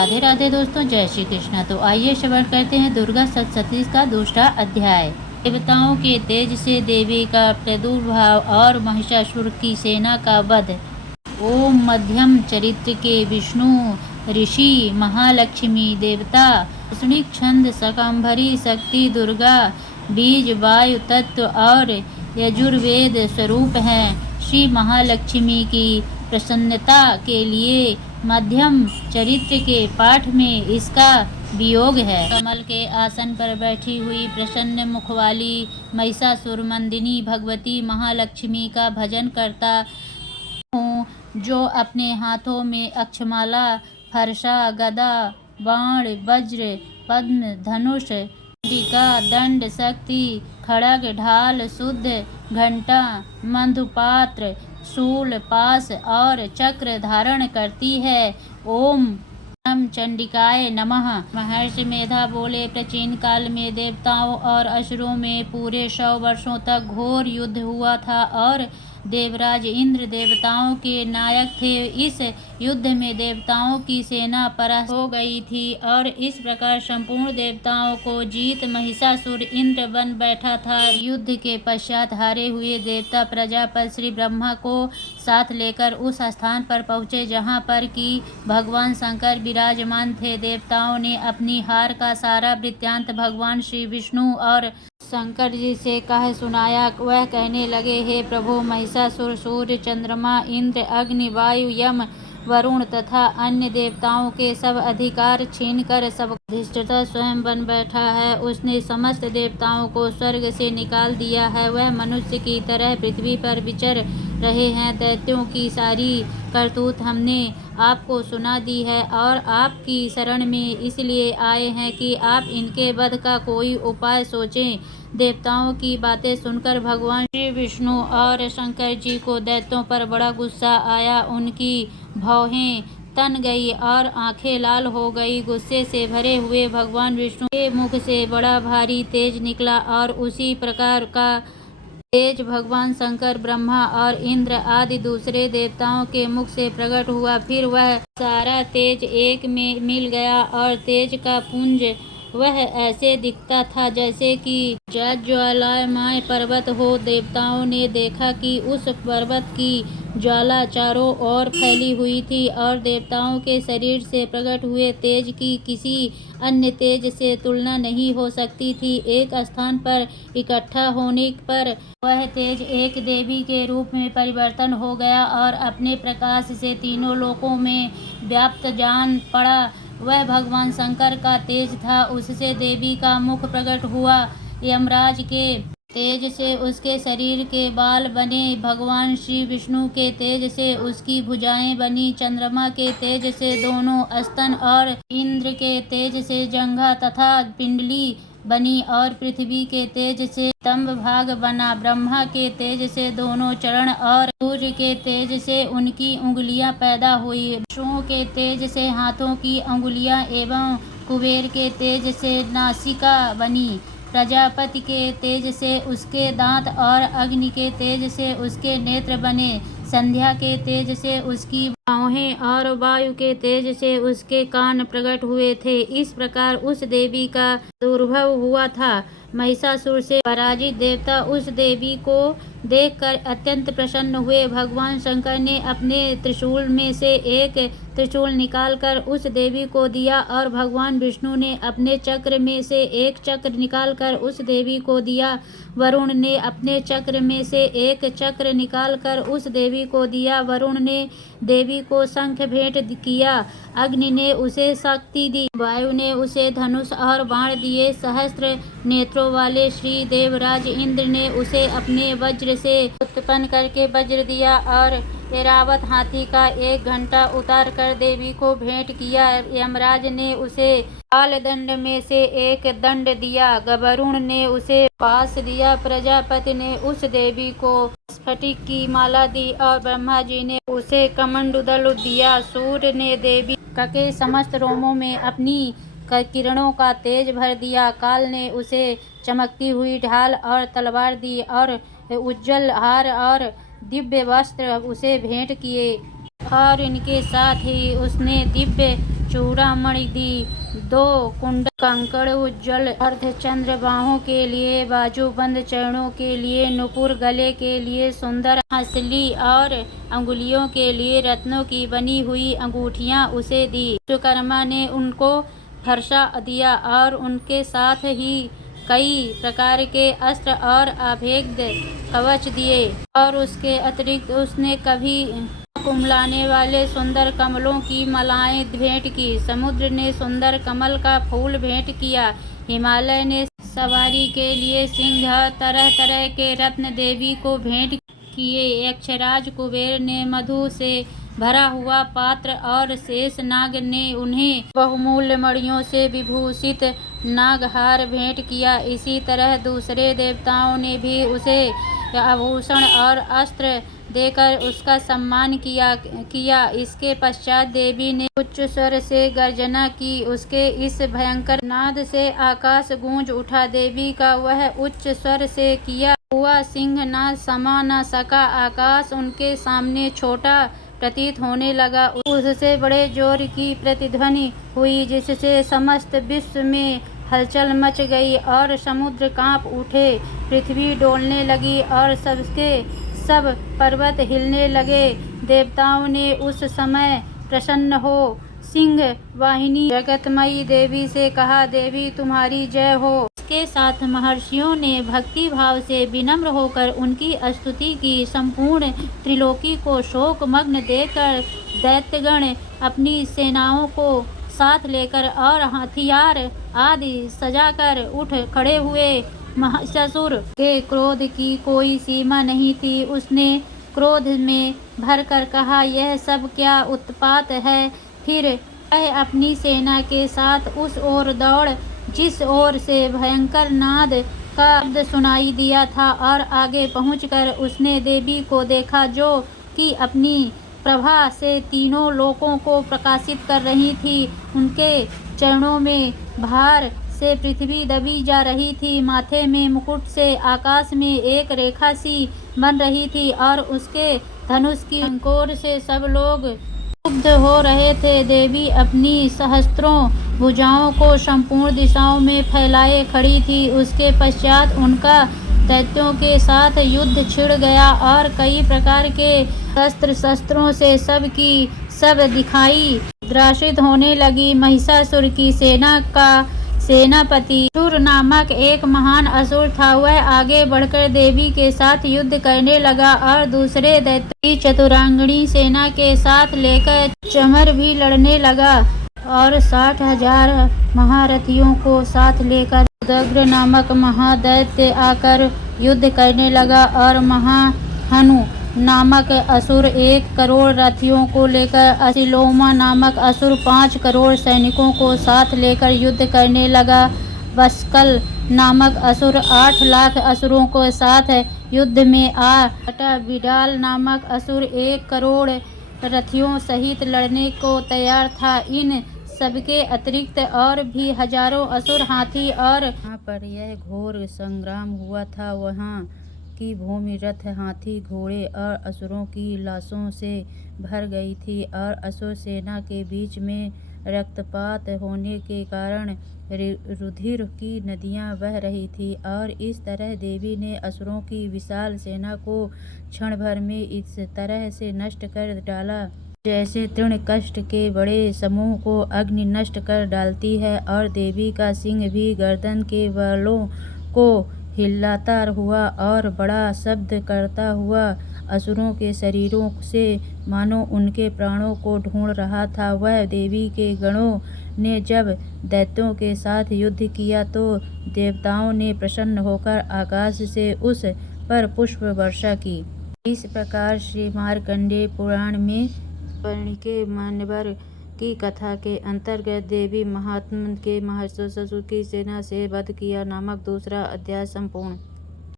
राधे राधे दोस्तों, जय श्री कृष्णा। तो आइए श्रवण करते हैं दुर्गा सप्तशती का दूसरा अध्याय। देवताओं के तेज से देवी का प्रादुर्भाव और महिषासुर की सेना का वध। ओम मध्यम चरित्र के विष्णु ऋषि महालक्ष्मी देवता क्षणिक छंद शाकंभरी शक्ति दुर्गा बीज वायु तत्व और यजुर्वेद स्वरूप हैं। श्री महालक्ष्मी की प्रसन्नता के लिए मध्यम चरित्र के पाठ में इसका वियोग है। कमल के आसन पर बैठी हुई प्रसन्न मुख वाली महिषासुर मर्दिनी भगवती महालक्ष्मी का भजन करता हूँ, जो अपने हाथों में अक्षमाला फरसा गदा बाण वज्र पद्म धनुष चंडिका दंड शक्ति खड़ग ढाल शुद्ध घंटा मधुपात्र शूल पास और चक्र धारण करती है। ओम चंडिकाय नमः। महर्षि मेधा बोले, प्राचीन काल में देवताओं और असुरों में पूरे 100 वर्षों तक घोर युद्ध हुआ था और देवराज इंद्र देवताओं के नायक थे। इस युद्ध में देवताओं की सेना परास्त हो गई थी और इस प्रकार संपूर्ण देवताओं को जीत महिषासुर इंद्र बन बैठा था। युद्ध के पश्चात हारे हुए देवता प्रजापति श्री ब्रह्मा को साथ लेकर उस स्थान पर पहुँचे जहाँ पर कि भगवान शंकर विराजमान थे। देवताओं ने अपनी हार का सारा वृत्तांत भगवान श्री विष्णु और शंकर जी से कह सुनाया। वह कहने लगे, हे प्रभु, महिषासुर सूर्य चंद्रमा इंद्र अग्नि वायु यम वरुण तथा अन्य देवताओं के सब अधिकार छीनकर सब अधिष्ठाता स्वयं बन बैठा है। उसने समस्त देवताओं को स्वर्ग से निकाल दिया है। वह मनुष्य की तरह पृथ्वी पर विचर रहे हैं। दैत्यों की सारी करतूत हमने आपको सुना दी है और आपकी शरण में इसलिए आए हैं कि आप इनके वध का कोई उपाय सोचें। देवताओं की बातें सुनकर भगवान श्री विष्णु और शंकर जी को दैत्यों पर बड़ा गुस्सा आया। उनकी भौहें तन गई और आंखें लाल हो गई। गुस्से से भरे हुए भगवान विष्णु के मुख से बड़ा भारी तेज निकला और उसी प्रकार का तेज भगवान शंकर ब्रह्मा और इंद्र आदि दूसरे देवताओं के मुख से प्रकट हुआ। फिर वह सारा तेज एक में मिल गया और तेज का पुंज वह ऐसे दिखता था जैसे कि ज्वालामय पर्वत हो। देवताओं ने देखा कि उस पर्वत की ज्वाला चारों ओर फैली हुई थी और देवताओं के शरीर से प्रकट हुए तेज की किसी अन्य तेज से तुलना नहीं हो सकती थी। एक स्थान पर इकट्ठा होने पर वह तेज एक देवी के रूप में परिवर्तन हो गया और अपने प्रकाश से तीनों लोकों में व्याप्त जान पड़ा। वह भगवान शंकर का तेज था। उससे देवी का मुख प्रकट हुआ। यमराज के तेज से उसके शरीर के बाल बने। भगवान श्री विष्णु के तेज से उसकी भुजाएं बनी। चंद्रमा के तेज से दोनों स्तन और इंद्र के तेज से जंघा तथा पिंडली बनी और पृथ्वी के तेज से स्तंभ भाग बना। ब्रह्मा के तेज से दोनों चरण और सूर्य के तेज से उनकी उंगलियां पैदा हुई। पशुओं के तेज से हाथों की अंगुलियां एवं कुबेर के तेज से नासिका बनी। प्रजापति के तेज से उसके दांत और अग्नि के तेज से उसके नेत्र बने। संध्या के तेज से उसकी बाहें और वायु के तेज से उसके कान प्रकट हुए थे। इस प्रकार उस देवी का दुर्भव हुआ था। महिषासुर से पराजित देवता उस देवी को देखकर अत्यंत प्रसन्न हुए। भगवान शंकर ने अपने त्रिशूल में से एक त्रिशूल निकालकर उस देवी को दिया और भगवान विष्णु ने अपने चक्र में से एक चक्र निकालकर उस देवी को दिया। वरुण ने अपने चक्र में से एक चक्र निकालकर उस देवी को दिया। वरुण ने देवी को शंख भेंट किया। अग्नि ने उसे शक्ति दी। वायु ने उसे धनुष और बाण दिए। सहस्त्र नेत्रों वाले श्री देवराज इंद्र ने उसे अपने वज्र से उत्पन्न करके वज्र दिया और ऐरावत हाथी का एक घंटा उतार कर देवी को भेंट किया। यमराज ने उसे काल दंड में से एक दंड दिया। वरुण ने उसे पास दिया। प्रजापति ने उस देवी को स्फटिक की माला दी और ब्रह्मा जी ने उसे कमंडल दिया। सूर्य ने देवी के समस्त रोमों में अपनी किरणों का तेज भर दिया। काल ने उसे चमकती हुई ढाल और तलवार दी और उज्जवल हार और दिव्य वस्त्र उसे भेंट किए और इनके साथ ही उसने दिव्य चूड़ामणि दी, 2 कुंडल कंकड़ उज्ज्वल अर्धचंद्र, बाहों के लिए बाजूबंद, चरणों के लिए नुपुर, गले के लिए सुंदर हंसली और अंगुलियों के लिए रत्नों की बनी हुई अंगूठियां उसे दी। विश्वकर्मा ने उनको फरसा दिया और उनके साथ ही कई प्रकार के अस्त्र और अभेद्य कवच दिए, और उसके अतिरिक्त उसने कभी कुम्हलाने वाले सुंदर कमलों की मालाएं भेंट की। समुद्र ने सुंदर कमल का फूल भेंट किया। हिमालय ने सवारी के लिए सिंह, तरह तरह के रत्न देवी को भेंट किए। यक्षराज कुबेर ने मधु से भरा हुआ पात्र और शेषनाग ने उन्हें बहुमूल्य मणियों से विभूषित नागहार भेंट किया। इसी तरह दूसरे देवताओं ने भी उसे आभूषण और अस्त्र देकर उसका सम्मान किया। इसके पश्चात देवी ने उच्च स्वर से गर्जना की। उसके इस भयंकर नाद से आकाश गूंज उठा। देवी का वह उच्च स्वर से किया हुआ सिंहनाद समा न सका। आकाश उनके सामने छोटा प्रतीत होने लगा। उससे बड़े जोर की प्रतिध्वनि हुई, जिससे समस्त विश्व में हलचल मच गई और समुद्र कांप उठे, पृथ्वी डोलने लगी और सब पर्वत हिलने लगे। देवताओं ने उस समय प्रसन्न हो सिंह वाहिनी जगतमयी देवी से कहा, देवी तुम्हारी जय हो। इसके साथ महर्षियों ने भक्ति भाव से विनम्र होकर उनकी स्तुति की। संपूर्ण त्रिलोकी को शोकमग्न देखकर दैत्यगण अपनी सेनाओं को साथ लेकर और हथियार आदि सजाकर उठ खड़े हुए। महिषासुर के क्रोध की कोई सीमा नहीं थी। उसने क्रोध में भरकर कहा, यह सब क्या उत्पात है। फिर वह अपनी सेना के साथ उस ओर दौड़ जिस ओर से भयंकर नाद का शब्द सुनाई दिया था, और आगे पहुंचकर उसने देवी को देखा, जो कि अपनी प्रभा से तीनों लोकों को प्रकाशित कर रही थी। उनके चरणों में भार से पृथ्वी दबी जा रही थी। माथे में मुकुट से आकाश में एक रेखा सी बन रही थी, और उसके धनुष की अंकोर से सब लोग मुग्ध हो रहे थे। देवी अपनी सहस्त्रों भुजाओं को संपूर्ण दिशाओं में फैलाए खड़ी थी। उसके पश्चात उनका दैत्यों के साथ युद्ध छिड़ गया और कई प्रकार के शस्त्रों से सब की सब दिखाई ग्रासित होने लगी। महिषासुर की सेना का सेनापति असुर नामक एक महान असुर था। वह आगे बढ़कर देवी के साथ युद्ध करने लगा और दूसरे दैत्यों की चतुरांगणी सेना के साथ लेकर चमर भी लड़ने लगा, और 60,000 महारथियों को साथ लेकर उदग्र नामक महादैत्य आकर युद्ध करने लगा, और महाहनु नामक असुर 1 करोड़ रथियों को लेकर, असिलोमा नामक असुर 5 करोड़ सैनिकों को साथ लेकर युद्ध करने लगा। बस्कल नामक असुर 8 लाख असुरों को साथ युद्ध में आ हटा। बिडाल नामक असुर 1 करोड़ रथियों सहित लड़ने को तैयार था। इन सबके अतिरिक्त और भी हजारों असुर हाथी, और वहाँ पर यह घोर संग्राम हुआ था। वहाँ की भूमि रथ, हाथी, घोड़े और असुरों की लाशों से भर गई थी, और असुर सेना के बीच में रक्तपात होने के कारण रुधिर की नदियां बह रही थी। और इस तरह देवी ने असुरों की विशाल सेना को क्षण भर में इस तरह से नष्ट कर डाला, जैसे तृण कष्ट के बड़े समूह को अग्नि नष्ट कर डालती है। और देवी का सिंह भी गर्दन के बालों को हिलाता हुआ और बड़ा शब्द करता हुआ असुरों के शरीरों से मानो उनके प्राणों को ढूंढ रहा था। वह देवी के गणों ने जब दैत्यों के साथ युद्ध किया, तो देवताओं ने प्रसन्न होकर आकाश से उस पर पुष्प वर्षा की। इस प्रकार श्री मार्कंडेय पुराण में पर्णिके मान्यवर की कथा के अंतर्गत देवी महात्मा के महिषासुर की सेना से वध किया नामक दूसरा अध्याय संपूर्ण।